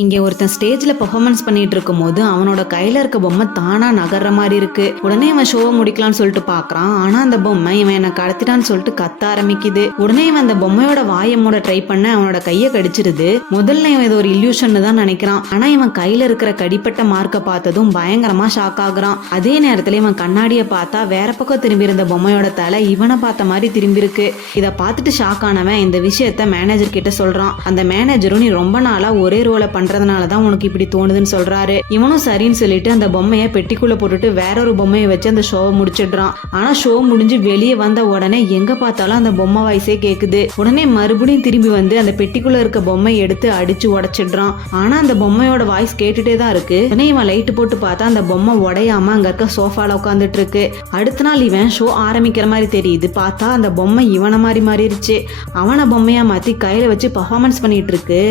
இங்க ஒருத்தன் ஸ்டேஜ்ல பெர்ஃபார்மன்ஸ் பண்ணிட்டு இருக்கும் போது அவனோட கையில இருக்க பொம்மை தானா நகர்ற மாதிரி இருக்கு. உடனே இவன் ஷோவை முடிக்கலாம்னு சொல்லிட்டு பாக்குறான். ஆனா அந்த பொம்மை இவன் என்ன கடத்திட்டான்னு சொல்லிட்டு கத்த ஆரம்பிக்குது. உடனே இவன் அந்த பொம்மையோட வாயை மூட ட்ரை பண்ண அவனோட கையை கடிச்சிருது. முதல்ல இவன் இது ஒரு இல்யூஷன் தான் நினைக்கிறான். ஆனா இவன் கையில இருக்கிற கடிப்பட்ட மார்க்க பார்த்ததும் பயங்கரமா ஷாக் ஆகுறான். அதே நேரத்துல இவன் கண்ணாடியை பார்த்தா வேற பக்கம் திரும்பி இருந்த பொம்மையோட தலை இவனை பார்த்த மாதிரி திரும்பி இருக்கு. இதை பார்த்துட்டு ஷாக் ஆனவன் இந்த விஷயத்த மேனேஜர் கிட்ட சொல்றான். அந்த மேனேஜரும் நீ ரொம்ப நாளா ஒரே ரோலை பண்றதுனாலதான் உனக்கு இப்படி தோணுதுன்னு சொல்றாரு. இவனும் சரின்னு சொல்லிட்டு அந்த பொம்மையை பெட்டிக்குள்ள போட்டுட்டு வேற ஒரு பொம்மையை வச்சு அந்த ஷோவை முடிச்சிடுறான். ஆனா ஷோ முடிஞ்சு வெளியே வந்த உடனே எங்க பார்த்தாலும் அந்த பொம்மை வாய்ஸே கேக்குது. உடனே மறுபடியும் திரும்பி வந்து அந்த பெட்டிக்குள்ள இருக்க பொம்மை எடுத்து அடிச்சு உடைச்சிடுறான். ஆனா அந்த பொம்மையோட வாய்ஸ் கேட்டுட்டே தான் இருக்கு. உடனே இவன் லைட் போட்டு பார்த்தா அந்த பொம்மை உடையாம அங்க இருக்க சோஃபால உட்காந்துட்டு இருக்கு. அடுத்த நாள் இவன் ஷோ ஆரம்பிக்கிற மாதிரி தெரியுது. பார்த்தா அந்த பொம்மை இவனை மாதிரி மாறிடுச்சு. அவனை பொம்மையா மாத்தி கையில வச்சு பர்ஃபார்மன்ஸ் பண்ணிட்டு இருக்கு.